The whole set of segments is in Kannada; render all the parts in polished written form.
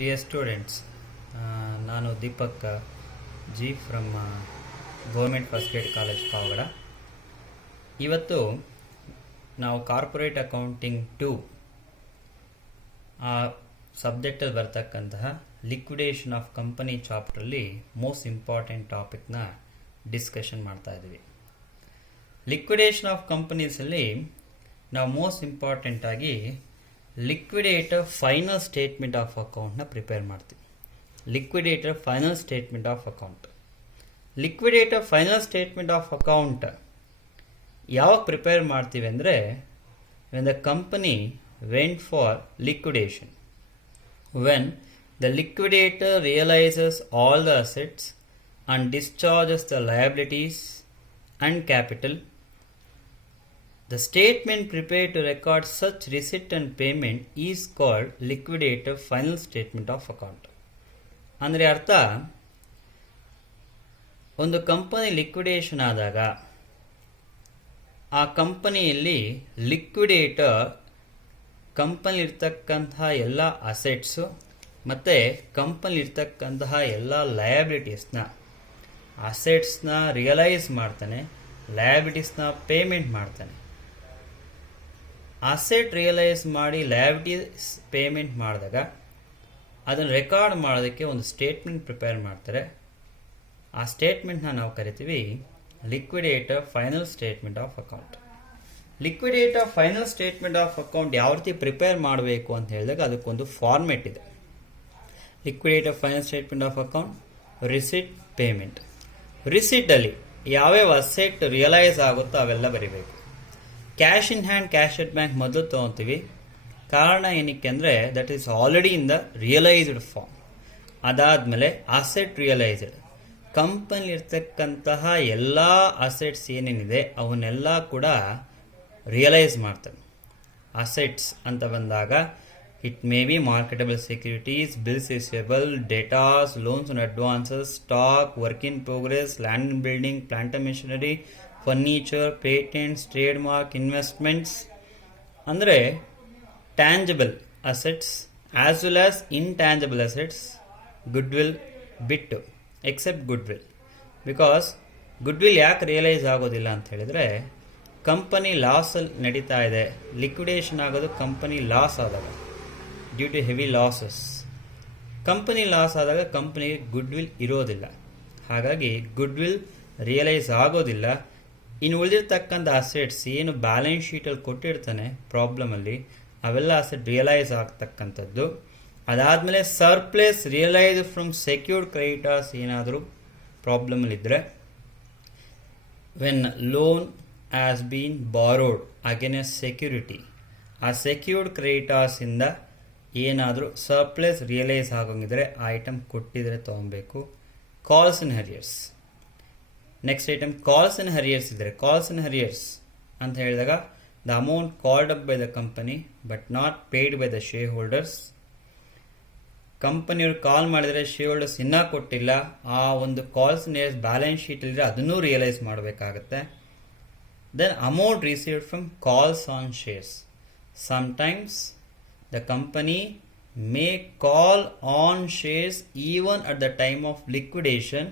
ಡಿಯರ್ ಸ್ಟೂಡೆಂಟ್ಸ್, ನಾನು Deepak ji from government first grade college Pavagada. ಇವತ್ತು ನಾವು ಕಾರ್ಪೊರೇಟ್ ಅಕೌಂಟಿಂಗ್ 2 ಆ ಸಬ್ಜೆಕ್ಟಲ್ಲಿ ಬರ್ತಕ್ಕಂತಹ ಲಿಕ್ವಿಡೇಷನ್ ಆಫ್ ಕಂಪನಿ ಚಾಪ್ಟ್ರಲ್ಲಿ ಮೋಸ್ಟ್ ಇಂಪಾರ್ಟೆಂಟ್ ಟಾಪಿಕ್ನ ಡಿಸ್ಕಷನ್ ಮಾಡ್ತಾ ಇದ್ದೀವಿ. ಲಿಕ್ವಿಡೇಷನ್ ಆಫ್ ಕಂಪನೀಸಲ್ಲಿ ನಾವು ಮೋಸ್ಟ್ ಇಂಪಾರ್ಟೆಂಟ್ ಆಗಿ ಲಿಕ್ವಿಡೇಟರ್ ಫೈನಲ್ ಸ್ಟೇಟ್ಮೆಂಟ್ ಆಫ್ ಅಕೌಂಟ್ನ ಪ್ರಿಪೇರ್ ಮಾಡ್ತೀವಿ. Liquidator final statement of account liquidator final statement of account ಯಾವಾಗ ಪ್ರಿಪೇರ್ ಮಾಡ್ತೀವಿ ಅಂದರೆ, when the company went for liquidation, when the liquidator realises all the assets and discharges the liabilities and capital. The statement prepared to record such receipt and payment is called liquidator final statement of account. ಅಂದರೆ ಅರ್ಥ, ಒಂದು ಕಂಪನಿ ಲಿಕ್ವಿಡೇಷನ್ ಆದಾಗ ಆ ಕಂಪನಿಯಲ್ಲಿ ಲಿಕ್ವಿಡೇಟರ್ ಕಂಪನಿ ಇರ್ತಕ್ಕಂತಹ ಎಲ್ಲ ಅಸೆಟ್ಸು ಮತ್ತು ಕಂಪನಿ ಇರ್ತಕ್ಕಂತಹ ಎಲ್ಲ ಲಯಬಿಲಿಟೀಸ್ನ ಅಸೆಟ್ಸ್ನ ರಿಯಲೈಸ್ ಮಾಡ್ತಾನೆ, ಲಯಬಿಲಿಟೀಸ್ನ ಪೇಮೆಂಟ್ ಮಾಡ್ತಾನೆ. ಅಸೆಟ್ ರಿಯಲೈಸ್ ಮಾಡಿ ಲಯಬಿಲಿಟೀಸ್ ಪೇಮೆಂಟ್ ಮಾಡಿದಾಗ ಅದನ್ನು ರೆಕಾರ್ಡ್ ಮಾಡೋದಕ್ಕೆ ಒಂದು ಸ್ಟೇಟ್ಮೆಂಟ್ ಪ್ರಿಪೇರ್ ಮಾಡ್ತಾರೆ. ಆ ಸ್ಟೇಟ್ಮೆಂಟ್ನ ನಾವು ಕರಿತೀವಿ liquidator final statement of account. Liquidator final statement of account ಯಾವ ರೀತಿ ಪ್ರಿಪೇರ್ ಮಾಡಬೇಕು ಅಂತ ಹೇಳಿದಾಗ ಅದಕ್ಕೊಂದು ಫಾರ್ಮೆಟ್ ಇದೆ. Liquidator final statement of account, receipt, payment. ರಿಸಿಟಲ್ಲಿ ಯಾವ್ಯಾವ ಅಸೆಟ್ ರಿಯಲೈಸ್ ಆಗುತ್ತೋ ಅವೆಲ್ಲ ಬರೀಬೇಕು. Cash in hand, cash at bank ಮೊದಲು ತೊಗೊತೀವಿ. ಕಾರಣ ಏನಕ್ಕೆ ಅಂದರೆ that is already in the realised form. ಅದಾದಮೇಲೆ ಅಸೆಟ್ ರಿಯಲೈಸ್ಡ್, ಕಂಪನಿ ಇರ್ತಕ್ಕಂತಹ ಎಲ್ಲ ಅಸೆಟ್ಸ್ ಏನೇನಿದೆ ಅವನ್ನೆಲ್ಲ ಕೂಡ ರಿಯಲೈಸ್ ಮಾಡ್ತಾರೆ. ಅಸೆಟ್ಸ್ ಅಂತ ಬಂದಾಗ it may be marketable securities, bills receivable, debtors, loans and advances, stock, work in progress, land and building, plant and machinery, furniture, patents, trademark, investments. ಅಂದರೆ tangible assets as well as intangible assets, goodwill ಬಿಟ್ಟು, ಎಕ್ಸೆಪ್ಟ್ ಗುಡ್ವಿಲ್. ಬಿಕಾಸ್ ಗುಡ್ವಿಲ್ ಯಾಕೆ ರಿಯಲೈಸ್ ಆಗೋದಿಲ್ಲ ಅಂತ ಹೇಳಿದರೆ, ಕಂಪನಿ ಲಾಸಲ್ಲಿ ನಡೀತಾ ಇದೆ. ಲಿಕ್ವಿಡೇಷನ್ ಆಗೋದು ಕಂಪನಿ ಲಾಸ್ ಆದಾಗ, due to heavy losses. Company loss ಆದಾಗ ಕಂಪನಿಗೆ ಗುಡ್ವಿಲ್ ಇರೋದಿಲ್ಲ, ಹಾಗಾಗಿ ಗುಡ್ವಿಲ್ ರಿಯಲೈಸ್ ಆಗೋದಿಲ್ಲ. ಇನ್ನು ಉಳಿದಿರ್ತಕ್ಕಂಥ ಅಸೆಟ್ಸ್ ಏನು ಬ್ಯಾಲೆನ್ಸ್ ಶೀಟಲ್ಲಿ ಕೊಟ್ಟಿರ್ತಾನೆ ಪ್ರಾಬ್ಲಮಲ್ಲಿ, ಅವೆಲ್ಲ ಅಸೆಟ್ ರಿಯಲೈಸ್ ಆಗ್ತಕ್ಕಂಥದ್ದು. ಅದಾದಮೇಲೆ surplus realise from secured creditors ಏನಾದರೂ ಪ್ರಾಬ್ಲಮಲ್ಲಿದ್ದರೆ, when loan has been borrowed against security, ಆ ಸೆಕ್ಯೂರ್ಡ್ ಕ್ರೆಡಿಟರ್ಸಿಂದ ಏನಾದರೂ ಸರ್ಪ್ಲೇಸ್ ರಿಯಲೈಸ್ ಆಗೋಂಗಿದ್ರೆ ಆ ಐಟಮ್ ಕೊಟ್ಟಿದ್ರೆ ತೊಗೊಬೇಕು. Calls in arrears, next item calls in arrears ಇದ್ದರೆ, ಕಾಲ್ಸ್ ಇನ್ ಹರಿಯರ್ಸ್ ಅಂತ ಹೇಳಿದಾಗ the amount called up by the company but not paid by the shareholders. ಕಂಪನಿಯವ್ರು ಕಾಲ್ ಮಾಡಿದರೆ ಶೇರ್ ಹೋಲ್ಡರ್ಸ್ ಇನ್ನೂ ಕೊಟ್ಟಿಲ್ಲ, ಆ ಒಂದು ಕಾಲ್ಸ್ ಇನ್ ಹರಿಯರ್ಸ್ ಬ್ಯಾಲೆನ್ಸ್ ಶೀಟಲ್ಲಿದ್ರೆ ಅದನ್ನೂ ರಿಯಲೈಸ್ ಮಾಡಬೇಕಾಗತ್ತೆ. Then amount received from calls on shares. Sometimes the company may call on shares even at the time of liquidation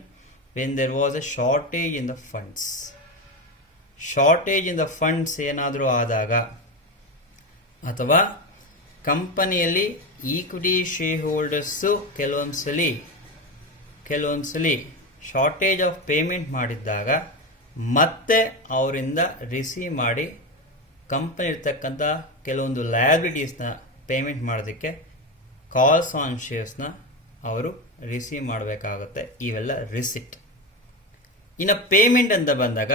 when there was a shortage in the funds. Shortage in the funds ಏನಾದರೂ ಆದಾಗ, ಅಥವಾ ಕಂಪನಿಯಲ್ಲಿ ಈಕ್ವಿಟಿ ಶೇರ್ ಹೋಲ್ಡರ್ಸು ಕೆಲವೊಂದ್ಸಲಿ ಶಾರ್ಟೇಜ್ ಆಫ್ ಪೇಮೆಂಟ್ ಮಾಡಿದ್ದಾಗ ಮತ್ತೆ ಅವರಿಂದ ರಿಸೀವ್ ಮಾಡಿ ಕಂಪನಿ ಇರ್ತಕ್ಕಂಥ ಕೆಲವೊಂದು ಲಯಬಿಲಿಟೀಸ್ನ ಪೇಮೆಂಟ್ ಮಾಡೋದಕ್ಕೆ ಕಾಲ್ಸ್ ಆನ್ ಶೇರ್ಸ್ನ ಅವರು ರಿಸೀವ್ ಮಾಡಬೇಕಾಗುತ್ತೆ. ಇವೆಲ್ಲ ರಿಸಿಟ್. ಇನ್ನು ಪೇಮೆಂಟ್ ಅಂತ ಬಂದಾಗ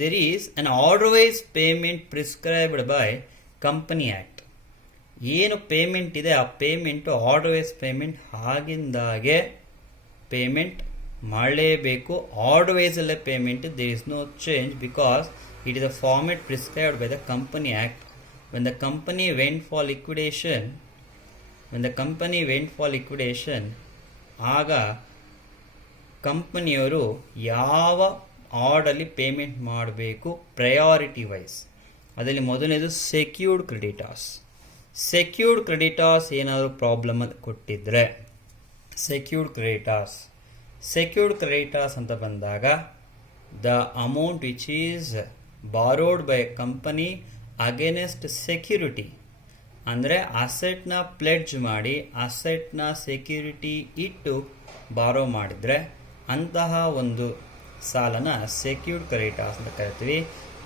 there is an orderwise payment prescribed by company act. ಏನು ಪೇಮೆಂಟ್ ಇದೆ ಆ ಪೇಮೆಂಟು ಆರ್ಡರ್ವೈಸ್ ಪೇಮೆಂಟ್ ಆಗಿಂದಾಗೆ ಪೇಮೆಂಟ್ ಮಾಡಲೇಬೇಕು. ಆರ್ಡರ್ವೈಸಲ್ಲೇ payment, there is no change because it is a format prescribed by the Company Act. When the company went for liquidation, ಆಗ ಕಂಪನಿಯವರು ಯಾವ ಆರ್ಡರ್ಲಿ ಪೇಮೆಂಟ್ ಮಾಡಬೇಕು ಪ್ರಯಾರಿಟಿ ವೈಸ್. ಅದರಲ್ಲಿ ಮೊದಲನೇದು ಸೆಕ್ಯೂರ್ಡ್ ಕ್ರೆಡಿಟರ್ಸ್. ಸೆಕ್ಯೂರ್ಡ್ ಕ್ರೆಡಿಟರ್ಸ್ ಏನಾದರೂ ಪ್ರಾಬ್ಲಮ್ ಕೊಟ್ಟಿದ್ರೆ, ಸೆಕ್ಯೂರ್ಡ್ ಕ್ರೆಡಿಟಾರ್ಸ್. ಸೆಕ್ಯೂರ್ಡ್ ಕ್ರೆಡಿಟಾರ್ಸ್ ಅಂತ ಬಂದಾಗ the amount which is borrowed by company against security, ಅಂದರೆ ಅಸೆಟ್ನ ಪ್ಲೆಡ್ಜ್ ಮಾಡಿ ಅಸೆಟ್ನ ಸೆಕ್ಯೂರಿಟಿ ಇಟ್ಟು ಬಾರೋ ಮಾಡಿದರೆ ಅಂತಹ ಒಂದು ಸಾಲನ ಸೆಕ್ಯೂರ್ಡ್ ಕ್ರೆಡಿಟಾರ್ಸ್ ಅಂತ ಕರಿತೀವಿ.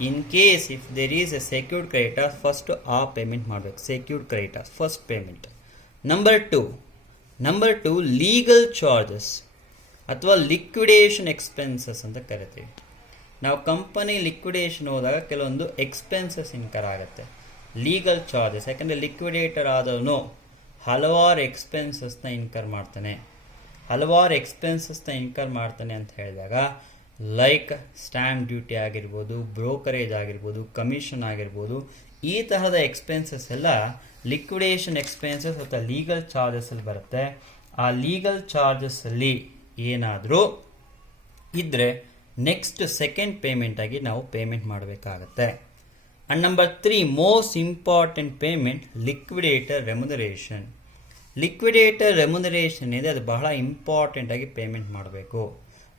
In case if there is a secured creditors, first ಆ ಪೇಮೆಂಟ್ ಮಾಡಬೇಕು. Secured creditors first payment. Number two legal charges ಅಥವಾ ಲಿಕ್ವಿಡೇಷನ್ ಎಕ್ಸ್ಪೆನ್ಸಸ್ ಅಂತ ಕರಿತೀವಿ. ನಾವು ಕಂಪನಿ ಲಿಕ್ವಿಡೇಷನ್ ಹೋದಾಗ ಕೆಲವೊಂದು ಎಕ್ಸ್ಪೆನ್ಸಸ್ ಇನ್ಕರ್ ಆಗುತ್ತೆ. ಲೀಗಲ್ ಚಾರ್ಜಸ್, ಯಾಕಂದರೆ ಲಿಕ್ವಿಡೇಟರ್ ಆದವನು ಹಲವಾರು ಎಕ್ಸ್ಪೆನ್ಸಸ್ನ ಇನ್ಕರ್ ಮಾಡ್ತಾನೆ. ಅಂತ ಹೇಳಿದಾಗ ಲೈಕ್ ಸ್ಟ್ಯಾಂಪ್ ಡ್ಯೂಟಿ ಆಗಿರ್ಬೋದು, ಬ್ರೋಕರೇಜ್ ಆಗಿರ್ಬೋದು, ಕಮಿಷನ್ ಆಗಿರ್ಬೋದು, ಈ ತರಹದ ಎಕ್ಸ್ಪೆನ್ಸಸ್ ಎಲ್ಲ ಲಿಕ್ವಿಡೇಷನ್ ಎಕ್ಸ್ಪೆನ್ಸಸ್ ಅಥವಾ ಲೀಗಲ್ ಚಾರ್ಜಸ್ಸಲ್ಲಿ ಬರುತ್ತೆ. ಆ ಲೀಗಲ್ ಚಾರ್ಜಸ್ಸಲ್ಲಿ ಏನಾದರೂ ಇದ್ದರೆ ನೆಕ್ಸ್ಟ್ ಸೆಕೆಂಡ್ ಪೇಮೆಂಟ್ ಆಗಿ ನಾವು ಪೇಮೆಂಟ್ ಮಾಡಬೇಕಾಗತ್ತೆ. And number 3, most important payment, liquidator remuneration. Liquidator remuneration ಇದೆ, ಅದು ಬಹಳ ಇಂಪಾರ್ಟೆಂಟ್ ಆಗಿ ಪೇಮೆಂಟ್ ಮಾಡಬೇಕು.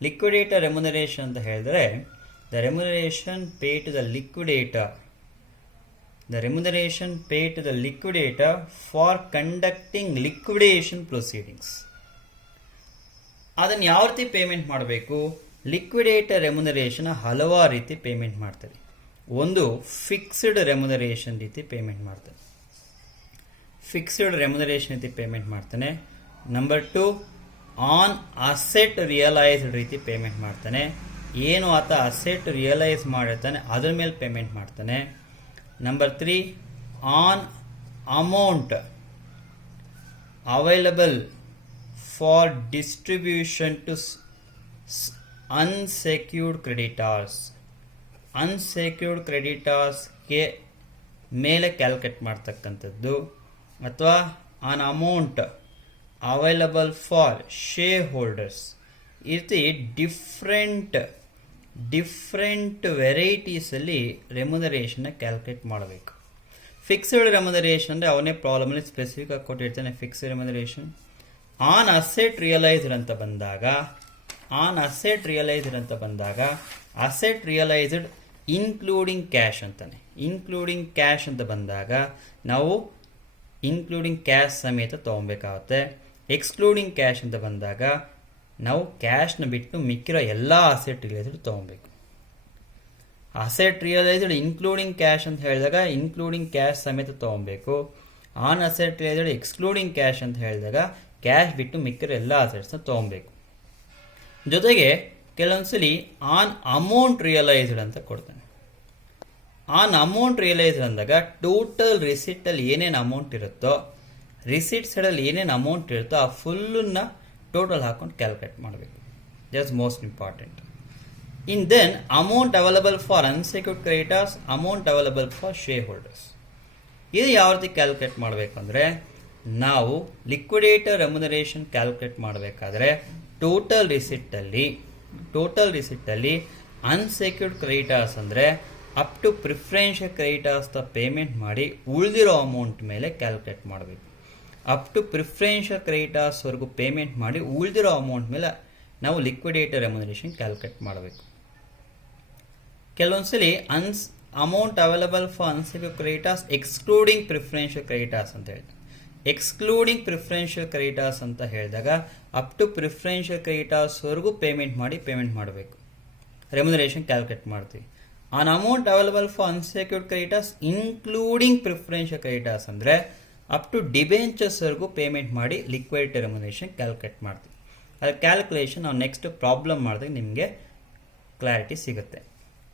ಲಿಕ್ವಿಡೇಟರ್ ರೆಮ್ಯುನರೇಷನ್ ಅಂತ ಹೇಳಿದ್ರೆ the remuneration pay to the liquidator for conducting liquidation proceedings. ಅದನ್ನು ಯಾವ ರೀತಿ ಪೇಮೆಂಟ್ ಮಾಡಬೇಕು? ಲಿಕ್ವಿಡೇಟರ್ ರೆಮ್ಯುನರೇಷನ್ ಹಲವಾರು ರೀತಿ ಪೇಮೆಂಟ್ ಮಾಡ್ತಾರೆ. ಒಂದು ಫಿಕ್ಸ್ಡ್ ರೆಮ್ಯುನರೇಷನ್ ರೀತಿ ಪೇಮೆಂಟ್ ಮಾಡ್ತಾನೆ. ನಂಬರ್ 2, ಆನ್ ಅಸೆಟ್ ರಿಯಲೈಸ್ಡ್ ರೀತಿ ಪೇಮೆಂಟ್ ಮಾಡ್ತಾನೆ. ಏನು ಆತ ಅಸೆಟ್ ರಿಯಲೈಸ್ ಮಾಡಿರ್ತಾನೆ ಅದ್ರ ಮೇಲೆ ಪೇಮೆಂಟ್ ಮಾಡ್ತಾನೆ. Number 3, on amount available for distribution to unsecured ಕ್ರೆಡಿಟಾರ್ಸ್ಗೆ ಮೇಲೆ ಕ್ಯಾಲ್ಕುಲೇಟ್ ಮಾಡ್ತಕ್ಕಂಥದ್ದು. ಅಥವಾ on amount available for shareholders. ಈ ರೀತಿ ಡಿಫ್ರೆಂಟ್ ವೆರೈಟೀಸಲ್ಲಿ ರೆಮ್ಯುನರೇಷನ್ನ ಕ್ಯಾಲ್ಕುಲೇಟ್ ಮಾಡಬೇಕು. ಫಿಕ್ಸ್ಡ್ ರೆಮ್ಯುನರೇಷನ್ ಅಂದರೆ ಅವನೇ ಪ್ರಾಬ್ಲಮಲ್ಲಿ ಸ್ಪೆಸಿಫಿಕ್ ಆಗಿ ಕೊಟ್ಟಿರ್ತಾನೆ. Fixed remuneration on asset realised ಅಂತ ಬಂದಾಗ ಅಸೆಟ್ ರಿಯಲೈಸ್ಡ್ ಇನ್ಕ್ಲೂಡಿಂಗ್ ಕ್ಯಾಶ್ ಅಂತಾನೆ. ಇನ್ಕ್ಲೂಡಿಂಗ್ ಕ್ಯಾಶ್ ಅಂತ ಬಂದಾಗ ನಾವು ಇನ್ಕ್ಲೂಡಿಂಗ್ ಕ್ಯಾಶ್ ಸಮೇತ ತೊಗೊಬೇಕಾಗುತ್ತೆ. ಎಕ್ಸ್ಕ್ಲೂಡಿಂಗ್ ಕ್ಯಾಶ್ ಅಂತ ಬಂದಾಗ ನಾವು ಕ್ಯಾಶ್ನ ಬಿಟ್ಟು ಮಿಕ್ಕಿರೋ ಎಲ್ಲ ಅಸೆಟ್ ರಿಯಲೈಸ್ಡ್ ತೊಗೊಬೇಕು. ಅಸೆಟ್ ರಿಯಲೈಸ್ಡ್ ಇನ್ಕ್ಲೂಡಿಂಗ್ ಕ್ಯಾಶ್ ಅಂತ ಹೇಳಿದಾಗ ಇನ್ಕ್ಲೂಡಿಂಗ್ ಕ್ಯಾಶ್ ಸಮೇತ ತೊಗೊಬೇಕು. On asset realised excluding cash ಅಂತ ಹೇಳಿದಾಗ ಕ್ಯಾಶ್ ಬಿಟ್ಟು ಮಿಕ್ಕಿರೋ ಎಲ್ಲ ಅಸೆಟ್ಸ್ನ ತೊಗೊಬೇಕು. ಜೊತೆಗೆ ಕೆಲವೊಂದ್ಸಲಿ ಆನ್ ಅಮೌಂಟ್ ರಿಯಲೈಸ್ಡ್ ಅಂತ ಕೊಡ್ತಾನೆ. ಆನ್ ಅಮೌಂಟ್ ರಿಯಲೈಸ್ಡ್ ಅಂದಾಗ ಟೋಟಲ್ ರಿಸಿಪ್ಟಲ್ಲಿ ಏನೇನು ಅಮೌಂಟ್ ಇರುತ್ತೋ ಆ ಫುಲ್ಲನ್ನ ಟೋಟಲ್ ಹಾಕೊಂಡು ಕ್ಯಾಲ್ಕುಲೇಟ್ ಮಾಡಬೇಕು. That's most important. In then amount available for unsecured creditors, amount available for shareholders. ಇದು ಯಾವ ರೀತಿ ಕ್ಯಾಲ್ಕುಲೇಟ್ ಮಾಡಬೇಕಂದ್ರೆ ನಾವು ಲಿಕ್ವಿಡೇಟರ್ ರೆಮ್ಯುನರೇಷನ್ ಕ್ಯಾಲ್ಕುಲೇಟ್ ಮಾಡಬೇಕಾದ್ರೆ ಟೋಟಲ್ ರಿಸಿಪ್ಟಲ್ಲಿ ಅನ್ಸೆಕ್ಯೂರ್ಡ್ ಕ್ರೆಡಿಟಾರ್ಸ್ ಅಂದರೆ up to preferential creditors payment ಮಾಡಿ ಉಳಿದಿರೋ ಅಮೌಂಟ್ ಮೇಲೆ ಕ್ಯಾಲ್ಕುಲೇಟ್ ಮಾಡಬೇಕು. ಅಪ್ ಟು ಪ್ರಿಫರೆನ್ಷಿಯಲ್ ಕ್ರೆಡಿಟಾರ್ಸ್ವರೆಗೂ ಪೇಮೆಂಟ್ ಮಾಡಿ ಉಳಿದಿರೋ ಅಮೌಂಟ್ ಮೇಲೆ ನಾವು ಲಿಕ್ವಿಡೇಟರ್ ರೆಮ್ಯುನರೇಷನ್ ಕ್ಯಾಲ್ಕುಲೇಟ್ ಮಾಡಬೇಕು. ಕೆಲವೊಂದ್ಸಲಿ amount available for unsecured creditors excluding preferential creditors ಅಂತ ಹೇಳ್ತಾರೆ. ಎಕ್ಸ್ಕ್ಲೂಡಿಂಗ್ ಪ್ರಿಫರೆನ್ಷಿಯಲ್ ಕ್ರೆಡಿಟಾರ್ಸ್ ಅಂತ ಹೇಳಿದಾಗ ಅಪ್ ಟು ಪ್ರಿಫರೆನ್ಷಿಯಲ್ ಕ್ರೆಡಿಟಾರ್ಸ್ವರೆಗೂ ಪೇಮೆಂಟ್ ಮಾಡಬೇಕು. ರೆಮ್ಯುನರೇಷನ್ ಕ್ಯಾಲ್ಕುಲೇಟ್ ಮಾಡ್ತೀವಿ. On amount available for unsecured creditors including preferential creditors ಅಂದರೆ ಅಪ್ ಟು ಡಿಬೆಂಚರ್ಸ್ವರೆಗೂ ಪೇಮೆಂಟ್ ಮಾಡಿ ಲಿಕ್ವಿಡಿಟಿ ರೆಮ್ಯುನರೇಷನ್ ಕ್ಯಾಲ್ಕುಲೇಟ್ ಮಾಡ್ತೀವಿ. ಅದರ ಕ್ಯಾಲ್ಕುಲೇಷನ್ ನಾವು ನೆಕ್ಸ್ಟ್ ಪ್ರಾಬ್ಲಮ್ ಮಾಡಿದಾಗ ನಿಮಗೆ ಕ್ಲಾರಿಟಿ ಸಿಗುತ್ತೆ.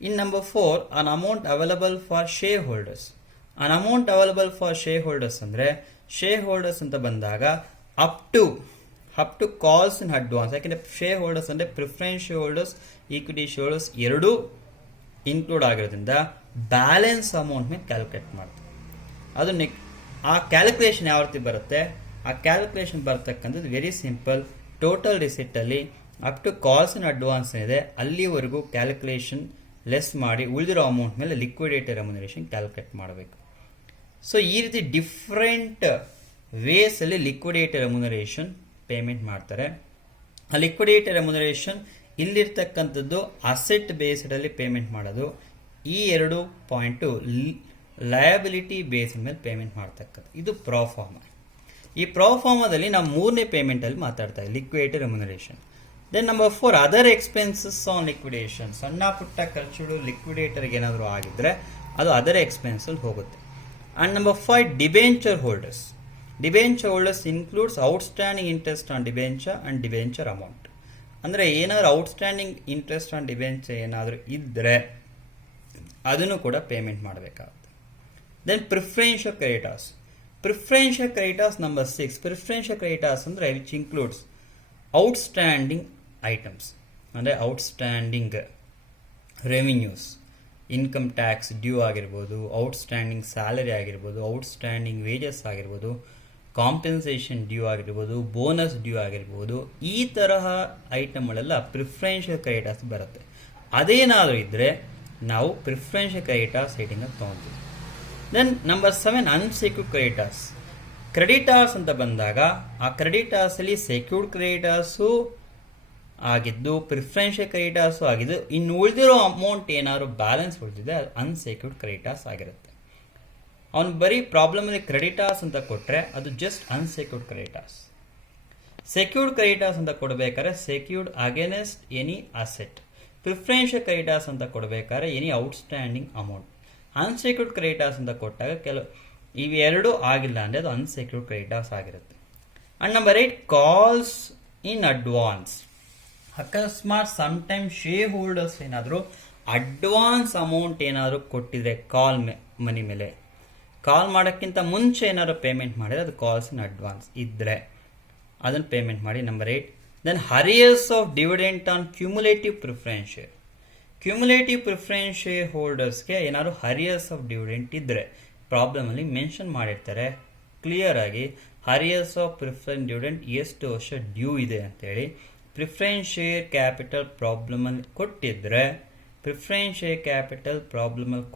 In number 4, on amount available for shareholders. On amount available for shareholders ಅಂದರೆ ಶೇರ್ ಹೋಲ್ಡರ್ಸ್ ಅಂತ ಬಂದಾಗ up to calls in advance. ಯಾಕೆಂದರೆ ಶೇರ್ ಹೋಲ್ಡರ್ಸ್ ಅಂದರೆ preference shareholders, equity shareholders ಎರಡೂ ಇನ್ಕ್ಲೂಡ್ ಆಗಿರೋದ್ರಿಂದ ಬ್ಯಾಲೆನ್ಸ್ ಅಮೌಂಟ್ ಮೇಲೆ ಕ್ಯಾಲ್ಕುಲೇಟ್ ಮಾಡ್ತೀವಿ. ಅದು ಆ ಕ್ಯಾಲ್ಕುಲೇಷನ್ ಯಾವ ರೀತಿ ಬರುತ್ತೆ? ಆ ಕ್ಯಾಲ್ಕುಲೇಷನ್ ಬರ್ತಕ್ಕಂಥದ್ದು ವೆರಿ ಸಿಂಪಲ್. ಟೋಟಲ್ ರಿಸಿಪ್ಟಲ್ಲಿ up to calls in advance ಇದೆ ಅಲ್ಲಿವರೆಗೂ ಕ್ಯಾಲ್ಕುಲೇಷನ್ ಲೆಸ್ ಮಾಡಿ ಉಳಿದಿರೋ ಅಮೌಂಟ್ ಮೇಲೆ ಲಿಕ್ವಿಡೇಟರ್ ರೆಮ್ಯುನರೇಷನ್ ಕ್ಯಾಲ್ಕುಲೇಟ್ ಮಾಡಬೇಕು. ಸೊ ಈ ರೀತಿ ಡಿಫ್ರೆಂಟ್ ವೇಸಲ್ಲಿ ಲಿಕ್ವಿಡೇಟರ್ ರೆಮ್ಯುನರೇಷನ್ ಪೇಮೆಂಟ್ ಮಾಡ್ತಾರೆ. ಆ ಲಿಕ್ವಿಡೇಟರ್ ರೆಮ್ಯುನರೇಷನ್ ಇಲ್ಲಿರ್ತಕ್ಕಂಥದ್ದು ಅಸೆಟ್ ಬೇಸ್ಡಲ್ಲಿ ಪೇಮೆಂಟ್ ಮಾಡೋದು. ಈ 2 ಪಾಯಿಂಟು ಲಯಬಿಲಿಟಿ ಬೇಸ್ಡ್ ಮೇಲೆ ಪೇಮೆಂಟ್ ಮಾಡ್ತಕ್ಕಂಥ ಇದು ಪ್ರಾಫಾರ್ಮ. ಈ ಪ್ರಾಫಾರ್ಮದಲ್ಲಿ ನಾವು 3ನೇ ಪೇಮೆಂಟಲ್ಲಿ ಮಾತಾಡ್ತಾ ಇದ್ದೀವಿ, liquidator remuneration. Then number 4 other expenses on liquidation. ಸಣ್ಣ ಪುಟ್ಟ ಖರ್ಚುಗಳು ಲಿಕ್ವಿಡೇಟರ್ಗೆ ಏನಾದರೂ ಆಗಿದ್ರೆ ಅದು ಅದರ್ ಎಕ್ಸ್ಪೆನ್ಸಲ್ಲಿ ಹೋಗುತ್ತೆ. And number 5 debenture holders. Debenture holders includes outstanding interest on debenture and debenture amount. ಅಂದರೆ ಏನಾದರೂ ಔಟ್ಸ್ಟ್ಯಾಂಡಿಂಗ್ ಇಂಟ್ರೆಸ್ಟ್ ಆನ್ ಡಿಬೆಂಚರ್ ಏನಾದರೂ ಇದ್ದರೆ ಅದನ್ನು ಕೂಡ ಪೇಮೆಂಟ್ ಮಾಡಬೇಕಾಗುತ್ತೆ. Then preferential creditors. Preferential creditors number 6. Preferential creditors ಅಂದರೆ ವಿಚ್ ಇನ್ಕ್ಲೂಡ್ಸ್ ಔಟ್ಸ್ಟ್ಯಾಂಡಿಂಗ್ ಐಟಮ್ಸ್, ಅಂದರೆ outstanding revenues, income tax due ಆಗಿರ್ಬೋದು, ಔಟ್ಸ್ಟ್ಯಾಂಡಿಂಗ್ ಸ್ಯಾಲರಿ ಆಗಿರ್ಬೋದು, ಔಟ್ಸ್ಟ್ಯಾಂಡಿಂಗ್ ವೇಜಸ್ ಆಗಿರ್ಬೋದು, ಕಾಂಪೆನ್ಸೇಷನ್ ಡ್ಯೂ ಆಗಿರ್ಬೋದು, ಬೋನಸ್ ಡ್ಯೂ ಆಗಿರ್ಬೋದು. ಈ ತರಹ ಐಟಮ್ಗಳೆಲ್ಲ ಪ್ರಿಫರೆನ್ಷಿಯಲ್ ಕ್ರೆಡಿಟರ್ಸ್ ಬರುತ್ತೆ. ಅದೇನಾದರೂ ಇದ್ದರೆ ನಾವು ಪ್ರಿಫರೆನ್ಷಿಯಲ್ ಕ್ರೆಡಿಟರ್ಸ್ ರೇಟಿಂಗ್ ತೊಗೊತೀವಿ. Then number 7 unsecured creditors. Creditors ಅಂತ ಬಂದಾಗ ಆ ಕ್ರೆಡಿಟರ್ಸಲ್ಲಿ ಸೆಕ್ಯೂರ್ಡ್ ಕ್ರೆಡಿಟರ್ಸು ಆಗಿದ್ದು ಪ್ರಿಫರೆನ್ಷಿಯಲ್ ಕ್ರೆಡಿಟರ್ಸು ಆಗಿದ್ದು, ಇನ್ನು ಉಳಿದಿರೋ ಅಮೌಂಟ್ ಏನಾದ್ರು ಬ್ಯಾಲೆನ್ಸ್ ಉಳಿದಿದೆ ಅದು ಅನ್ಸೆಕ್ಯೂರ್ಡ್ ಕ್ರೆಡಿಟರ್ಸ್ ಆಗಿರುತ್ತೆ. ಅವನು ಬರೀ ಪ್ರಾಬ್ಲಮಲ್ಲಿ ಕ್ರೆಡಿಟರ್ಸ್ ಅಂತ ಕೊಟ್ಟರೆ ಅದು just unsecured creditors. Secured creditors ಅಂತ ಕೊಡಬೇಕಾದ್ರೆ secured against any asset. Preferential creditors ಅಂತ ಕೊಡಬೇಕಾದ್ರೆ any outstanding amount. Unsecured creditors ಅಂತ ಕೊಟ್ಟಾಗ ಇವೆರಡೂ ಆಗಿಲ್ಲ ಅಂದರೆ ಅದು ಅನ್ಸೆಕ್ಯೂರ್ಡ್ ಕ್ರೆಡಿಟರ್ಸ್ ಆಗಿರುತ್ತೆ. And number 8 calls in advance. ಅಕಸ್ಮಾತ್ ಸಮ್ಟೈಮ್ ಶೇರ್ ಹೋಲ್ಡರ್ಸ್ ಏನಾದರೂ ಅಡ್ವಾನ್ಸ್ ಅಮೌಂಟ್ ಏನಾದರೂ ಕೊಟ್ಟಿದ್ರೆ ಮನಿ ಮೇಲೆ ಕಾಲ್ ಮಾಡೋಕ್ಕಿಂತ ಮುಂಚೆ ಏನಾದರೂ ಪೇಮೆಂಟ್ ಮಾಡಿದ್ರೆ ಅದು ಕಾಲ್ಸ್ ಇನ್ ಅಡ್ವಾನ್ಸ್ ಇದ್ದರೆ ಅದನ್ನು ಪೇಮೆಂಟ್ ಮಾಡಿ. Number 8 then arrears of dividend on cumulative preference share. Cumulative preference share ಹೋಲ್ಡರ್ಸ್ಗೆ ಏನಾದ್ರು ಹರಿಯರ್ಸ್ ಆಫ್ ಡಿವಿಡೆಂಟ್ ಇದ್ದರೆ ಪ್ರಾಬ್ಲಮಲ್ಲಿ ಮೆನ್ಷನ್ ಮಾಡಿರ್ತಾರೆ ಕ್ಲಿಯರ್ ಆಗಿ ಹರಿಯರ್ಸ್ ಆಫ್ ಪ್ರಿಫರೆನ್ಸ್ ಡಿವಿಡೆಂಟ್ ಎಷ್ಟು ವರ್ಷ ಡ್ಯೂ ಇದೆ ಅಂತೇಳಿ. ಪ್ರಿಫರೆನ್ಸ್ ಶೇರ್ ಕ್ಯಾಪಿಟಲ್ ಪ್ರಾಬ್ಲಮಲ್ಲಿ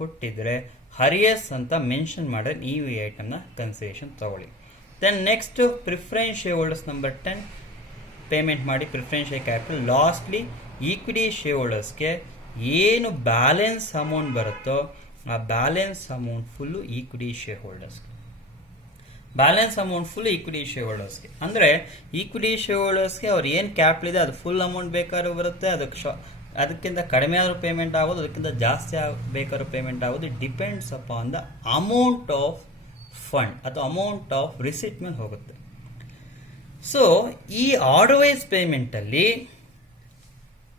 ಕೊಟ್ಟಿದ್ರೆ ಹರಿಯರ್ಸ್ ಅಂತ ಮೆನ್ಷನ್ ಮಾಡಿದ್ರೆ ನೀವು ಈ ಐಟಮ್ನ ಕನ್ಸಿಡರೇಷನ್ ತಗೊಳ್ಳಿ. Then next preference shareholders number 10 payment ಮಾಡಿ preference share capital. Lastly equity share ಹೋಲ್ಡರ್ಸ್ಗೆ ಏನು ಬ್ಯಾಲೆನ್ಸ್ ಅಮೌಂಟ್ ಬರುತ್ತೋ ಆ balance amount full equity share ಹೋಲ್ಡರ್ಸ್ಗೆ. ಅಂದರೆ ಈಕ್ವಿಟಿ ಶೇರ್ ಹೋಲ್ಡರ್ಸ್ಗೆ ಅವ್ರು ಏನು ಕ್ಯಾಪಿಟಲ್ ಇದೆ ಅದು ಫುಲ್ ಅಮೌಂಟ್ ಬೇಕಾದ್ರೂ ಬರುತ್ತೆ, ಅದಕ್ಕಿಂತ ಕಡಿಮೆ ಆದರೂ ಪೇಮೆಂಟ್ ಆಗೋದು, ಅದಕ್ಕಿಂತ ಜಾಸ್ತಿ ಬೇಕಾದ್ರೂ ಪೇಮೆಂಟ್ ಆಗೋದು. Depends upon the amount of fund ಅಥವಾ ಅಮೌಂಟ್ ಆಫ್ ರಿಸಿಟ್ ಮೇಲೆ ಹೋಗುತ್ತೆ. ಸೊ ಈ ಆರ್ಡರ್ ವೈಸ್ ಪೇಮೆಂಟಲ್ಲಿ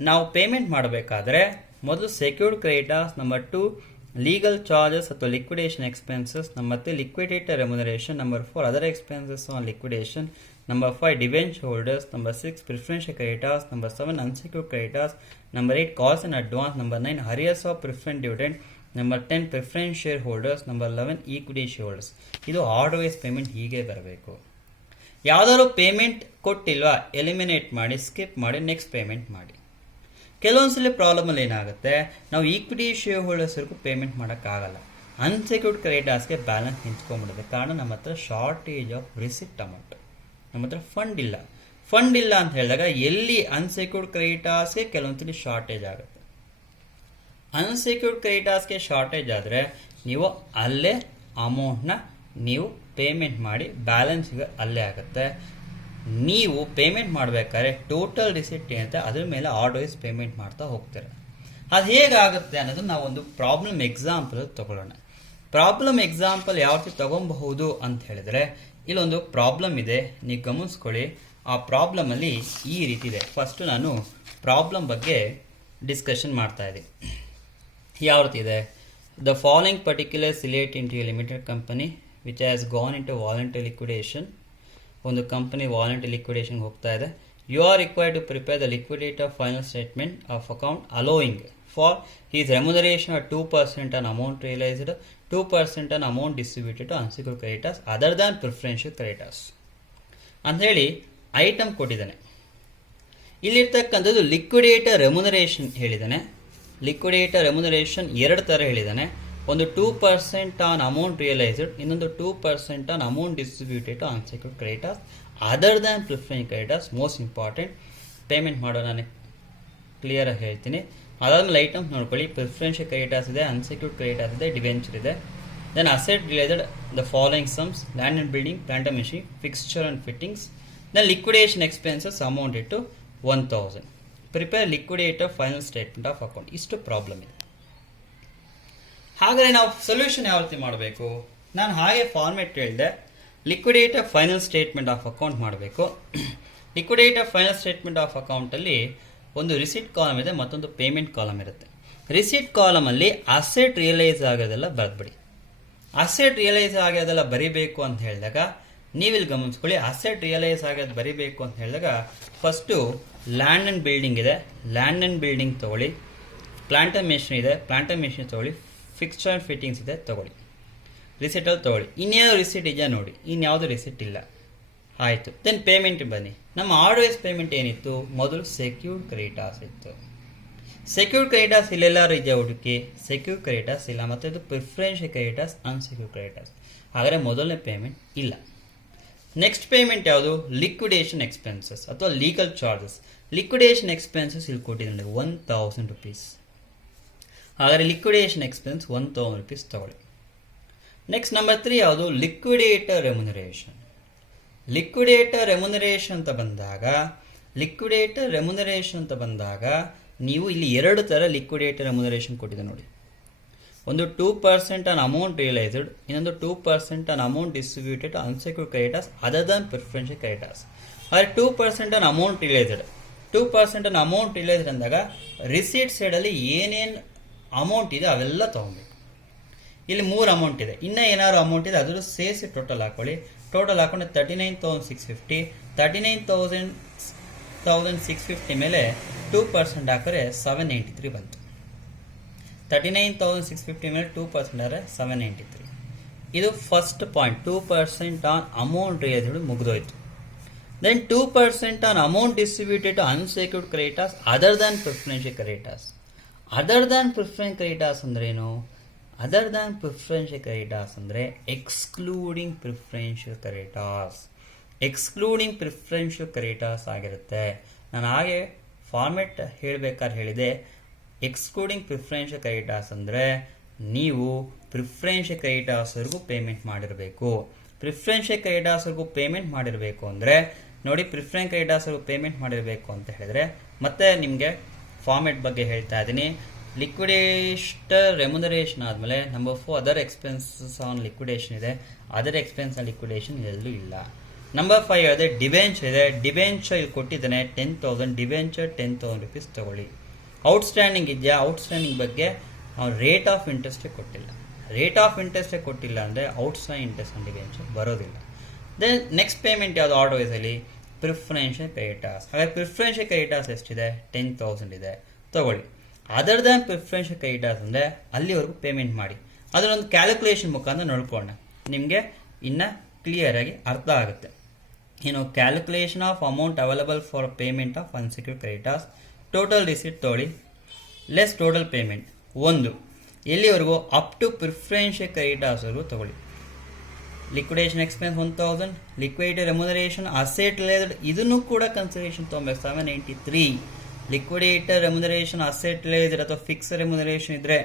ನಾವು ಪೇಮೆಂಟ್ ಮಾಡಬೇಕಾದ್ರೆ ಮೊದಲು secured creditors, number 2 legal charges ಅಥವಾ liquidation expenses, number 3 liquidator remuneration, number 4 other expenses on liquidation, number 5 debenture holders, number 6 preferential creditors, number 7 unsecured creditors, number 8 calls in advance, number 9 arrears of preference dividend, number 10 preference shareholders, number 11 equity shareholders. ಇದು ಆರ್ಡರ್ ವೈಸ್ ಪೇಮೆಂಟ್ ಹೀಗೆ ಬರಬೇಕು. ಯಾವುದಾದ್ರು ಪೇಮೆಂಟ್ ಕೊಟ್ಟಿಲ್ವಾ ಎಲಿಮಿನೇಟ್ ಮಾಡಿ, ಸ್ಕಿಪ್ ಮಾಡಿ, ನೆಕ್ಸ್ಟ್ ಪೇಮೆಂಟ್ ಮಾಡಿ. ಕೆಲವೊಂದ್ಸಲ ಪ್ರಾಬ್ಲಮಲ್ಲಿ ಏನಾಗುತ್ತೆ, ನಾವು ಈಕ್ವಿಟಿ ಶೇರ್ ಹೋಲ್ಡರ್ಸ್ವರೆಗೂ ಪೇಮೆಂಟ್ ಮಾಡೋಕ್ಕಾಗಲ್ಲ. ಅನ್ಸೆಕ್ಯೂರ್ಡ್ ಕ್ರೆಡಿಟರ್ಸ್ಗೆ ಬ್ಯಾಲೆನ್ಸ್ ನಿಂತ್ಕೊಂಡ್ಬಿಡುತ್ತೆ. ಕಾರಣ ನಮ್ಮ ಹತ್ರ ಶಾರ್ಟೇಜ್ ಆಫ್ ರಿಸಿಪ್ಟ್ ಅಮೌಂಟ್, ನಮ್ಮ ಹತ್ರ ಫಂಡ್ ಇಲ್ಲ ಅಂತ ಹೇಳಿದಾಗ ಎಲ್ಲಿ ಅನ್ಸೆಕ್ಯೂರ್ಡ್ ಕ್ರೆಡಿಟರ್ಸ್ಗೆ ಕೆಲವೊಂದ್ಸಲಿ ಶಾರ್ಟೇಜ್ ಆಗುತ್ತೆ. ಅನ್ಸೆಕ್ಯೂರ್ಡ್ ಕ್ರೆಡಿಟರ್ಸ್ಗೆ ಶಾರ್ಟೇಜ್ ಆದರೆ ನೀವು ಅಲ್ಲೇ ಅಮೌಂಟ್ನ ನೀವು ಪೇಮೆಂಟ್ ಮಾಡಿ, ಬ್ಯಾಲೆನ್ಸ್ಗೆ ಅಲ್ಲೇ ಆಗುತ್ತೆ. ನೀವು ಪೇಮೆಂಟ್ ಮಾಡಬೇಕಾದ್ರೆ ಟೋಟಲ್ ರಿಸಿಪ್ಟ್ ಏನಿದೆ ಅದ್ರ ಮೇಲೆ ಆರ್ಡರ್ ವೈಸ್ ಪೇಮೆಂಟ್ ಮಾಡ್ತಾ ಹೋಗ್ತಾರೆ. ಅದು ಹೇಗಾಗುತ್ತೆ ಅನ್ನೋದು ನಾವು ಒಂದು ಪ್ರಾಬ್ಲಮ್ ಎಕ್ಸಾಂಪಲ್ ತಗೊಳ್ಳೋಣ. ಪ್ರಾಬ್ಲಮ್ ಎಕ್ಸಾಂಪಲ್ ಯಾವ ರೀತಿ ತಗೊಬಹುದು ಅಂತ ಹೇಳಿದ್ರೆ, ಇಲ್ಲೊಂದು ಪ್ರಾಬ್ಲಮ್ ಇದೆ, ನೀವು ಗಮನಿಸ್ಕೊಳ್ಳಿ. ಆ ಪ್ರಾಬ್ಲಮಲ್ಲಿ ಈ ರೀತಿ ಇದೆ. ಫಸ್ಟು ನಾನು ಪ್ರಾಬ್ಲಮ್ ಬಗ್ಗೆ ಡಿಸ್ಕಷನ್ ಮಾಡ್ತಾ ಇದ್ದೀನಿ. ಯಾವ ರೀತಿ ಇದೆ, the following particulars relate in to a limited company which has gone into voluntary liquidation. ಒಂದು ಕಂಪನಿ ವಾಲಂಟರಿ ಲಿಕ್ವಿಡೇಷನ್ಗೆ ಹೋಗ್ತಾ ಇದೆ. You are required to prepare the liquidator final statement of account allowing for his remuneration at 2% on amount realized, 2% on amount distributed to unsecured creditors other than preferential creditors ಅಂತ ಹೇಳಿ ಐಟಮ್ ಕೊಟ್ಟಿದ್ದಾನೆ. ಇಲ್ಲಿರ್ತಕ್ಕಂಥದ್ದು ಲಿಕ್ವಿಡೇಟರ್ ರೆಮ್ಯುನರೇಷನ್ ಹೇಳಿದ್ದಾನೆ. ಲಿಕ್ವಿಡೇಟರ್ ರೆಮ್ಯುನರೇಷನ್ 2 ಥರ ಹೇಳಿದ್ದಾನೆ. ಒಂದು 2% ಆನ್ ಅಮೌಂಟ್ ರಿಯಲೈಸ್ಡ್, ಇನ್ನೊಂದು 2% on amount distributed to unsecured creditors other than preference creditors most important. Payment ಮಾಡೋ ನಾನು ಕ್ಲಿಯರಾಗಿ ಹೇಳ್ತೀನಿ. ಅದಾದ್ಮೇಲೆ ಐಟಮ್ಸ್ ನೋಡ್ಕೊಳ್ಳಿ. ಪ್ರಿಫರೆನ್ಷಿಯಲ್ ಕ್ರೆಡಿಟರ್ಸ್ ಇದೆ, ಅನ್ಸೆಕ್ಯೂರ್ಡ್ ಕ್ರೆಡಿಟರ್ಸ್ ಇದೆ, ಡಿವೆಂಚರ್ ಇದೆ. Then asset related the following sums: land and building, plant and machine, fixture and fittings. Then liquidation expenses amounted to 1000. Prepare liquidator final statement of account. ಇಷ್ಟು ಪ್ರಾಬ್ಲಮ್ ಇದೆ. ಹಾಗಾದರೆ ನಾವು ಸೊಲ್ಯೂಷನ್ ಯಾವ ರೀತಿ ಮಾಡಬೇಕು? ನಾನು ಹಾಗೆ ಫಾರ್ಮೆಟ್ ಹೇಳಿದೆ. Liquidator final statement of account ಮಾಡಬೇಕು. ಲಿಕ್ವಿಡೇಟರ್ ಫೈನಲ್ ಸ್ಟೇಟ್ಮೆಂಟ್ ಆಫ್ ಅಕೌಂಟಲ್ಲಿ ಒಂದು ರಿಸಿಟ್ ಕಾಲಮ್ ಇದೆ, ಮತ್ತೊಂದು ಪೇಮೆಂಟ್ ಕಾಲಮ್ ಇರುತ್ತೆ. ರಿಸಿಟ್ ಕಾಲಮಲ್ಲಿ ಅಸೆಟ್ ರಿಯಲೈಸ್ ಆಗೋದೆಲ್ಲ ಬರೆದ್ಬಿಡಿ. ಅಸೆಟ್ ರಿಯಲೈಸ್ ಆಗೋದೆಲ್ಲ ಬರಿಬೇಕು ಅಂತ ಹೇಳಿದಾಗ ನೀವಿಲ್ಲಿ ಗಮನಿಸ್ಕೊಳ್ಳಿ. ಅಸೆಟ್ ರಿಯಲೈಸ್ ಆಗೋದು ಬರಿಬೇಕು ಅಂತ ಹೇಳಿದಾಗ ಫಸ್ಟು ಲ್ಯಾಂಡ್ ಆ್ಯಂಡ್ ಬಿಲ್ಡಿಂಗ್ ಇದೆ, ಲ್ಯಾಂಡ್ ಆ್ಯಂಡ್ ಬಿಲ್ಡಿಂಗ್ ತೊಗೊಳ್ಳಿ. ಪ್ಲಾಂಟ್ ಆ್ಯಂಡ್ ಮೆಷಿನ್ ಇದೆ, ಪ್ಲಾಂಟ್ ಆ್ಯಂಡ್ ಮೆಷಿನ್ ತೊಗೊಳ್ಳಿ. ಫಿಕ್ಸ್ಚರ್ ಆ್ಯಂಡ್ ಫಿಟ್ಟಿಂಗ್ಸ್ ಇದೆ, ತೊಗೊಳ್ಳಿ. ರಿಸಿಟಲ್ಲಿ ತೊಗೊಳ್ಳಿ. ಇನ್ನೇನೋ ರಿಸಿಟ್ ಇದೆಯಾ ನೋಡಿ, ಇನ್ಯಾವುದು ರಿಸಿಟ್ ಇಲ್ಲ. ಆಯಿತು. ದೆನ್ ಪೇಮೆಂಟ್ ಬನ್ನಿ. ನಮ್ಮ ಆರ್ಡರ್ಸ್ ಪೇಮೆಂಟ್ ಏನಿತ್ತು? ಮೊದಲು ಸೆಕ್ಯೂರ್ಡ್ ಕ್ರೆಡಿಟರ್ಸ್ ಇತ್ತು. ಸೆಕ್ಯೂರ್ಡ್ ಕ್ರೆಡಿಟರ್ಸ್ ಇಲ್ಲೆಲ್ಲಾರು ಇದೆಯಾ ಹುಡುಕಿ? ಸೆಕ್ಯೂರ್ಡ್ ಕ್ರೆಡಿಟರ್ಸ್ ಇಲ್ಲ. ಮತ್ತು ಇದು ಪ್ರಿಫರೆನ್ಷಿಯಲ್ ಕ್ರೆಡಿಟರ್ಸ್, ಅನ್ಸೆಕ್ಯೂರ್ಡ್ ಕ್ರೆಡಿಟರ್ಸ್. ಹಾಗಾದರೆ ಮೊದಲನೇ ಪೇಮೆಂಟ್ ಇಲ್ಲ. ನೆಕ್ಸ್ಟ್ ಪೇಮೆಂಟ್ ಯಾವುದು? ಲಿಕ್ವಿಡೇಷನ್ ಎಕ್ಸ್ಪೆನ್ಸಸ್ ಅಥವಾ ಲೀಗಲ್ ಚಾರ್ಜಸ್. ಲಿಕ್ವಿಡೇಷನ್ ಎಕ್ಸ್ಪೆನ್ಸಸ್ ಇಲ್ಲಿ ಕೊಟ್ಟಿದ್ದೀನಿ 1000 rupees. ಹಾಗಾದರೆ ಲಿಕ್ವಿಡೇಷನ್ ಎಕ್ಸ್ಪೆನ್ಸ್ 1000 rupees ತಗೊಳ್ಳಿ. ನೆಕ್ಸ್ಟ್ ನಂಬರ್ 3 ಯಾವುದು? Liquidator remuneration. ಲಿಕ್ವಿಡೇಟರ್ ರೆಮ್ಯುನರೇಷನ್ ಅಂತ ಬಂದಾಗ ನೀವು ಇಲ್ಲಿ 2 ಥರ ಲಿಕ್ವಿಡೇಟರ್ ರೆಮ್ಯುನರೇಷನ್ ಕೊಟ್ಟಿದೆ ನೋಡಿ. ಒಂದು 2% ಆನ್ ಅಮೌಂಟ್ ರಿಯಲೈಸ್ಡ್, ಇನ್ನೊಂದು 2% on amount distributed unsecured creditors other than preferential creditors. ಆದರೆ 2% on amount realised, 2% on amount realised ಅಂದಾಗ ರಿಸೀಟ್ ಸೈಡಲ್ಲಿ ಏನೇನು ಅಮೌಂಟ್ ಇದೆ ಅವೆಲ್ಲ ತೊಗೊಬೇಕು. ಇಲ್ಲಿ 3 ಅಮೌಂಟ್ ಇದೆ. ಇನ್ನೂ ಏನಾದ್ರು ಅಮೌಂಟ್ ಇದೆ ಅದನ್ನು ಸೇರಿಸಿ ಟೋಟಲ್ ಹಾಕೊಳ್ಳಿ. ಟೋಟಲ್ ಹಾಕೊಂಡ್ರೆ 39,650. 39,650 ಮೇಲೆ 2% ಹಾಕಿದ್ರೆ 793 ಬಂತು. 39,650 ಮೇಲೆ 2% ಆದರೆ 793. ಇದು first point. 2% on amount realised ಮುಗಿದೋಯ್ತು. Then 2% on amount distributed unsecured creditors other than preferential creditors. Other than preference creditors ಅಂದ್ರೇನು? ಅದರ್ ದ್ಯಾನ್ ಪ್ರಿಫರೆನ್ಷಿಯಲ್ ಕ್ರೆಡಿಟರ್ಸ್ ಅಂದರೆ excluding preferential creditors. Excluding preferential creditors ಆಗಿರುತ್ತೆ. ನಾನು ಹಾಗೆ ಫಾರ್ಮೆಟ್ ಹೇಳಬೇಕಾದ್ರೆ ಹೇಳಿದೆ. ಎಕ್ಸ್ಕ್ಲೂಡಿಂಗ್ ಪ್ರಿಫರೆನ್ಷಿಯಲ್ ಕ್ರೆಡಿಟರ್ಸ್ ಅಂದರೆ ನೀವು ಪ್ರಿಫರೆನ್ಷಿಯಲ್ ಕ್ರೆಡಿಟರ್ಸ್ವರೆಗೂ ಪೇಮೆಂಟ್ ಮಾಡಿರಬೇಕು. ಪ್ರಿಫರೆನ್ಷಿಯಲ್ ಕ್ರೆಡಿಟರ್ಸ್ವರೆಗೂ ಪೇಮೆಂಟ್ ಮಾಡಿರಬೇಕು ಅಂದರೆ ನೋಡಿ, ಪ್ರಿಫರೆನ್ಸ್ ಕ್ರೆಡಿಟರ್ಸ್ವರೆಗೂ ಪೇಮೆಂಟ್ ಮಾಡಿರಬೇಕು ಅಂತ ಹೇಳಿದ್ರೆ ಮತ್ತೆ ನಿಮಗೆ ಫಾರ್ಮೆಟ್ ಬಗ್ಗೆ ಹೇಳ್ತಾ ಇದ್ದೀನಿ. ಲಿಕ್ವಿಡೇಟರ್ ರೆಮ್ಯುನರೇಷನ್ ಆದಮೇಲೆ number 4 other expenses on liquidation ಇದೆ. ಅದರ್ ಎಕ್ಸ್ಪೆನ್ಸ್ ಆನ್ ಲಿಕ್ವಿಡೇಷನ್ ಎಲ್ಲೂ ಇಲ್ಲ. ನಂಬರ್ 5 ಅದೇ ಡಿಬೆಂಚರ್ ಇದೆ. ಡಿಬೆಂಚರ್ ಇಲ್ಲಿ ಕೊಟ್ಟಿದ್ದಾನೆ 10,000. ಡಿಬೆಂಚರ್ 10,000 rupees ತಗೊಳ್ಳಿ. ಔಟ್ಸ್ಟ್ಯಾಂಡಿಂಗ್ ಇದೆಯಾ? ಔಟ್ಸ್ಟ್ಯಾಂಡಿಂಗ್ ಬಗ್ಗೆ ಅವ್ನು ರೇಟ್ ಆಫ್ ಇಂಟ್ರೆಸ್ಟೇ ಕೊಟ್ಟಿಲ್ಲ. ರೇಟ್ ಆಫ್ ಇಂಟ್ರೆಸ್ಟೇ ಕೊಟ್ಟಿಲ್ಲ ಅಂದರೆ ಔಟ್ಸ್ಟ್ಯಾಂಡಿಂಗ್ ಇಂಟ್ರೆಸ್ಟ್ ಆನ್ ಡಿಬೆಂಚರ್ ಬರೋದಿಲ್ಲ. ದೆನ್ ನೆಕ್ಸ್ಟ್ ಪೇಮೆಂಟ್ ಯಾವುದು ಆರ್ಡರ್ ವೈಸಲ್ಲಿ? Preferential creditors. ಹಾಗಾಗಿ ಪ್ರಿಫರೆನ್ಷಿಯಲ್ ಕ್ರೆಡಿಟರ್ಸ್ ಎಷ್ಟಿದೆ? 10,000 ಇದೆ, ತಗೊಳ್ಳಿ. ಅದರ್ ದ್ಯಾನ್ ಪ್ರಿಫರೆನ್ಷಿಯಲ್ ಕ್ರೆಡಿಟರ್ಸ್ ಅಂದರೆ ಅಲ್ಲಿವರೆಗೂ ಪೇಮೆಂಟ್ ಮಾಡಿ. ಅದನ್ನೊಂದು ಕ್ಯಾಲ್ಕುಲೇಷನ್ ಮುಖಾಂತರ ನೋಡ್ಕೊಳ್ಳೋಣ, ನಿಮಗೆ ಇನ್ನು ಕ್ಲಿಯರಾಗಿ ಅರ್ಥ ಆಗುತ್ತೆ. ಏನು? Calculation of amount available for payment of unsecured creditors. Total receipt ತೊಗೊಳ್ಳಿ, ಲೆಸ್ ಟೋಟಲ್ ಪೇಮೆಂಟ್ 1. ಎಲ್ಲಿವರೆಗೂ? ಅಪ್ ಟು ಪ್ರಿಫರೆನ್ಷಿಯಲ್ ಕ್ರೆಡಿಟರ್ಸ್ವರೆಗೂ ತೊಗೊಳ್ಳಿ. Liquidation expense 1000. Liquidator remuneration asset related ಇದನ್ನು ಕೂಡ ಕನ್ಸಿಡರೇಷನ್ ತೊಗೊಬೇಕು 793. ಲಿಕ್ವಿಡೇಟರ್ ರೆಮ್ಯುನರೇಷನ್ ಅಸೆಟ್ ರಿಲೇಟೆಡ್ ಅಥವಾ ಫಿಕ್ಸ್ ರೆಮ್ಯುನರೇಷನ್ ಇದ್ದರೆ,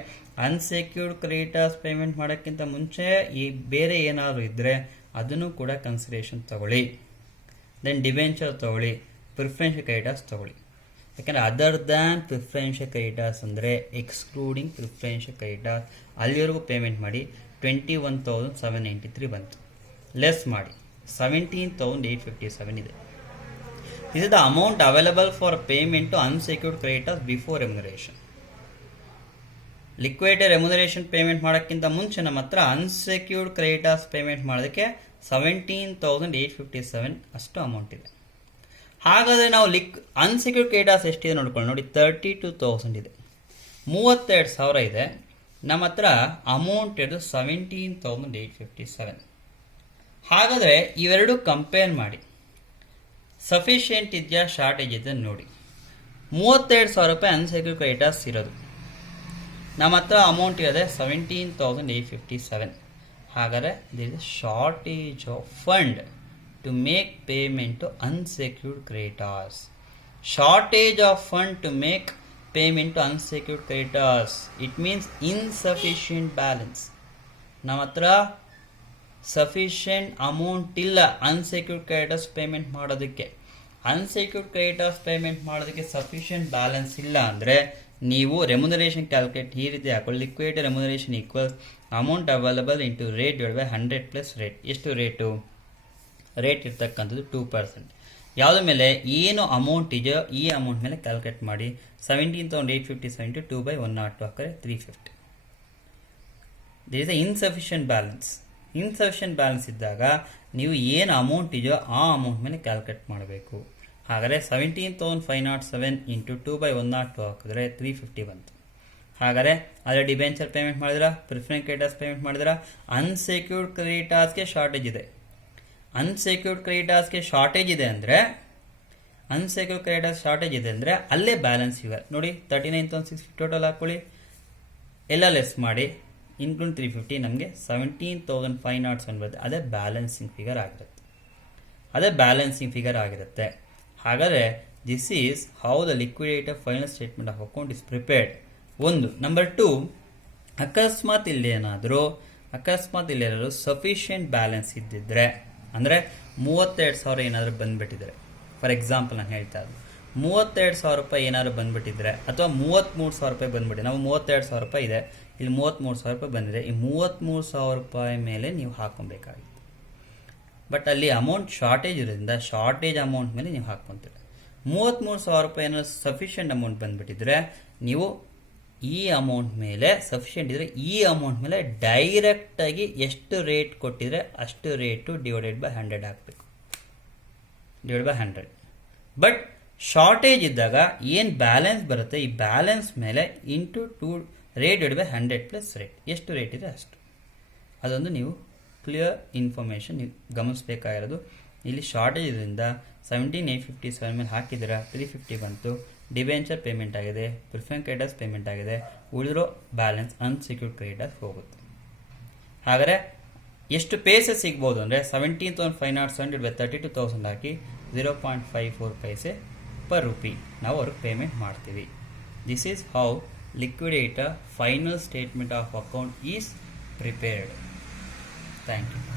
ಅನ್ಸೆಕ್ಯೂರ್ಡ್ ಕ್ರೆಡಿಟರ್ಸ್ ಪೇಮೆಂಟ್ ಮಾಡೋಕ್ಕಿಂತ ಮುಂಚೆ ಈ ಬೇರೆ ಏನಾದರೂ ಇದ್ದರೆ ಅದನ್ನು ಕೂಡ ಕನ್ಸಿಡರೇಷನ್ ತಗೊಳ್ಳಿ. ದೆನ್ ಡಿಬೆಂಚರ್ ತಗೊಳ್ಳಿ, ಪ್ರಿಫರೆನ್ಷಿಯಲ್ ಕ್ರೆಡಿಟರ್ಸ್ ತಗೊಳ್ಳಿ. ಯಾಕೆಂದರೆ ಅದರ್ ದ್ಯಾನ್ ಪ್ರಿಫರೆನ್ಷಿಯಲ್ ಕ್ರೆಡಿಟರ್ಸ್ ಅಂದರೆ ಎಕ್ಸ್ಕ್ಲೂಡಿಂಗ್ ಪ್ರಿಫರೆನ್ಷಿಯಲ್ ಕ್ರೆಡಿಟರ್ಸ್ ಅಲ್ಲಿವರೆಗೂ ಪೇಮೆಂಟ್ ಮಾಡಿ. 21,793 ಬಂತು. ಲೆಸ್ ಮಾಡಿ 17,857 ಇದೆ. This is the amount available for payment to unsecured creditors before remuneration. Liquidator remuneration payment ಮಾಡೋಕ್ಕಿಂತ ಮುಂಚೆ ನಮ್ಮ ಹತ್ರ ಅನ್ಸೆಕ್ಯೂರ್ಡ್ ಕ್ರೆಡಿಟರ್ಸ್ ಪೇಮೆಂಟ್ ಮಾಡೋದಕ್ಕೆ 17,857 ಅಷ್ಟು ಅಮೌಂಟ್ ಇದೆ. ಹಾಗಾದರೆ ನಾವು ಅನ್ಸೆಕ್ಯೂರ್ಡ್ ಕ್ರೆಡಿಟರ್ಸ್ ಎಷ್ಟಿದೆ ನೋಡ್ಕೊಳ್ಳಿ. ನೋಡಿ, 32,000 ಇದೆ, 32,000 ಇದೆ. ನಮ್ಮ ಹತ್ರ ಅಮೌಂಟ್ ಇರೋದು 17,857. ಹಾಗಾದರೆ ಇವೆರಡು ಕಂಪೇರ್ ಮಾಡಿ, ಸಫಿಷಿಯೆಂಟ್ ಇದೆಯಾ ಶಾರ್ಟೇಜ್ ಇದೆ ನೋಡಿ. 32,000 ರೂಪಾಯಿ ಅನ್ಸೆಕ್ಯೂರ್ಡ್ ಕ್ರೆಡಿಟರ್ಸ್ ಇರೋದು, ನಮ್ಮ ಹತ್ರ ಅಮೌಂಟ್ ಇರೋದೆ 17,857. ಹಾಗಾದರೆ this is shortage of fund to make payment to unsecured creditors. Shortage of fund to make payment to unsecured creditors. It means insufficient balance. ನಮ್ಮ ಹತ್ರ ಸಫಿಷಿಯೆಂಟ್ ಅಮೌಂಟ್ ಇಲ್ಲ ಅನ್ಸೆಕ್ಯೂರ್ಡ್ ಕ್ರೆಡಿಟರ್ಸ್ ಪೇಮೆಂಟ್ ಮಾಡೋದಕ್ಕೆ. ಅನ್ಸೆಕ್ಯೂರ್ಡ್ ಕ್ರೆಡಿಟರ್ಸ್ ಪೇಮೆಂಟ್ ಮಾಡೋದಕ್ಕೆ ಸಫಿಷಿಯೆಂಟ್ ಬ್ಯಾಲೆನ್ಸ್ ಇಲ್ಲ ಅಂದರೆ ನೀವು ರೆಮ್ಯುನರೇಷನ್ ಕ್ಯಾಲ್ಕುಲೇಟ್ ಈ ರೀತಿ ಹಾಕೊಳ್ಳಿ. Liquid remuneration equals amount available into rate divide by 100 plus rate. ಎಷ್ಟು ರೇಟು? ರೇಟ್ ಇರ್ತಕ್ಕಂಥದ್ದು 2%. ಯಾವುದ್ರ ಮೇಲೆ ಏನು ಅಮೌಂಟ್ ಇದೆಯೋ ಈ ಅಮೌಂಟ್ ಮೇಲೆ ಕ್ಯಾಲ್ಕುಲೇಟ್ ಮಾಡಿ. 17,857 2 by 102 ಹಾಕಿದ್ರೆ 350. This is a insufficient balance. Insufficient balance ಇದ್ದಾಗ ನೀವು ಏನು ಅಮೌಂಟ್ ಇದೆಯೋ ಆ ಅಮೌಂಟ್ ಮೇಲೆ ಕ್ಯಾಲ್ಕುಲೇಟ್ ಮಾಡಬೇಕು. ಹಾಗಾದರೆ 17,507 ಇಂಟು 2 by 102 ಹಾಕಿದ್ರೆ 350 ಬಂತು. ಹಾಗಾದರೆ ಅದರ ಡಿಬೆಂಚರ್ ಪೇಮೆಂಟ್ ಮಾಡಿದ್ರ, ಪ್ರಿಫರೆನ್ಸ್ ಕ್ರೆಡಿಟರ್ಸ್ ಪೇಮೆಂಟ್ ಮಾಡಿದ್ರ, ಅನ್ಸೆಕ್ಯೂರ್ಡ್ ಕ್ರೆಡಿಟರ್ಸ್ಗೆ ಶಾರ್ಟೇಜ್ ಇದೆ. ಅನ್ಸೆಕ್ಯೂರ್ಡ್ ಕ್ರೆಡಿಟರ್ಸ್ಗೆ ಶಾರ್ಟೇಜ್ ಇದೆ ಅಂದರೆ ಅಲ್ಲೇ ಬ್ಯಾಲೆನ್ಸ್ ಫಿಗರ್ ನೋಡಿ 39,650 ಟೋಟಲ್ ಹಾಕೊಳ್ಳಿ, ಎಲ್ಲ ಲೆಸ್ ಮಾಡಿ ಇನ್ಕ್ಲೂಡ್ 350 ನಮಗೆ 17,507 ಬರುತ್ತೆ. ಅದೇ ಬ್ಯಾಲೆನ್ಸಿಂಗ್ ಫಿಗರ್ ಆಗಿರುತ್ತೆ. ಹಾಗಾದರೆ this is how the liquidator final statement of account is prepared. ಒಂದು. ನಂಬರ್ 2, ಅಕಸ್ಮಾತ್ ಇಲ್ಲೇನಾದರೂ ಸಫಿಷಿಯೆಂಟ್ ಬ್ಯಾಲೆನ್ಸ್ ಇದ್ದಿದ್ರೆ ಅಂದರೆ 32,000 ಏನಾದರೂ ಬಂದುಬಿಟ್ಟಿದ್ರೆ, ಫಾರ್ ಎಕ್ಸಾಂಪಲ್ ನಾನು ಹೇಳ್ತಾ ಇದ್ದು 32,000 ರೂಪಾಯಿ ಏನಾದ್ರು ಬಂದುಬಿಟ್ಟಿದ್ರೆ ಅಥವಾ 33,000 ರೂಪಾಯಿ ಬಂದುಬಿಟ್ಟಿದೆ, ನಾವು 32,000 ರೂಪಾಯಿ ಇದೆ, ಇಲ್ಲಿ 33,000 ರೂಪಾಯಿ ಬಂದಿದೆ, ಈ 33,000 ರೂಪಾಯಿ ಮೇಲೆ ನೀವು ಹಾಕೊಬೇಕಾಗಿತ್ತು. ಬಟ್ ಅಲ್ಲಿ ಅಮೌಂಟ್ ಶಾರ್ಟೇಜ್ ಇರೋದ್ರಿಂದ ಶಾರ್ಟೇಜ್ ಅಮೌಂಟ್ ಮೇಲೆ ನೀವು ಹಾಕ್ಕೊಂತೀರ. 33,000 ರೂಪಾಯಿ ಏನಾದ್ರು ಸಫಿಷಿಯೆಂಟ್ ಅಮೌಂಟ್ ಬಂದುಬಿಟ್ಟಿದ್ರೆ ನೀವು ಈ ಅಮೌಂಟ್ ಮೇಲೆ ಸಫಿಷಿಯೆಂಟ್ ಇದ್ದರೆ ಈ ಅಮೌಂಟ್ ಮೇಲೆ ಡೈರೆಕ್ಟಾಗಿ ಎಷ್ಟು ರೇಟ್ ಕೊಟ್ಟಿದ್ರೆ ಅಷ್ಟು ರೇಟು ಡಿವೈಡೆಡ್ ಬೈ 100 ಹಾಕಬೇಕು. Divide by 100. ಬಟ್ ಶಾರ್ಟೇಜ್ ಇದ್ದಾಗ ಏನು ಬ್ಯಾಲೆನ್ಸ್ ಬರುತ್ತೆ ಈ ಬ್ಯಾಲೆನ್ಸ್ ಮೇಲೆ into 2 rate divide by 100 plus rate. ಎಷ್ಟು ರೇಟ್ ಇದೆ ಅಷ್ಟು. ಅದೊಂದು ನೀವು ಕ್ಲಿಯರ್ ಇನ್ಫಾರ್ಮೇಷನ್ ನೀವು ಗಮನಿಸಬೇಕಾಗಿರೋದು. ಇಲ್ಲಿ ಶಾರ್ಟೇಜ್ ಇದರಿಂದ 17,857 ಮೇಲೆ ಹಾಕಿದ್ದೀರಾ, 350 ಬಂತು. ಡಿಬೆಂಚರ್ ಪೇಮೆಂಟ್ ಆಗಿದೆ, ಪ್ರಿಫರೆನ್ಸ್ ಕ್ರೆಡಿಟರ್ಸ್ ಪೇಮೆಂಟ್ ಆಗಿದೆ, ಉಳಿದಿರೋ ಬ್ಯಾಲೆನ್ಸ್ ಅನ್ಸೆಕ್ಯೂರ್ಡ್ ಕ್ರೆಡಿಟರ್ಸ್ ಹೋಗುತ್ತೆ. ಹಾಗಾದರೆ ಎಷ್ಟು ಪೈಸೆ ಸಿಗ್ಬೋದು ಅಂದರೆ 17,507 by 32,000 hockey 0.54 paise per rupee ನಾವು ಅವ್ರಿಗೆ ಪೇಮೆಂಟ್ ಮಾಡ್ತೀವಿ. This is how liquidator final statement of account is prepared. Thank you.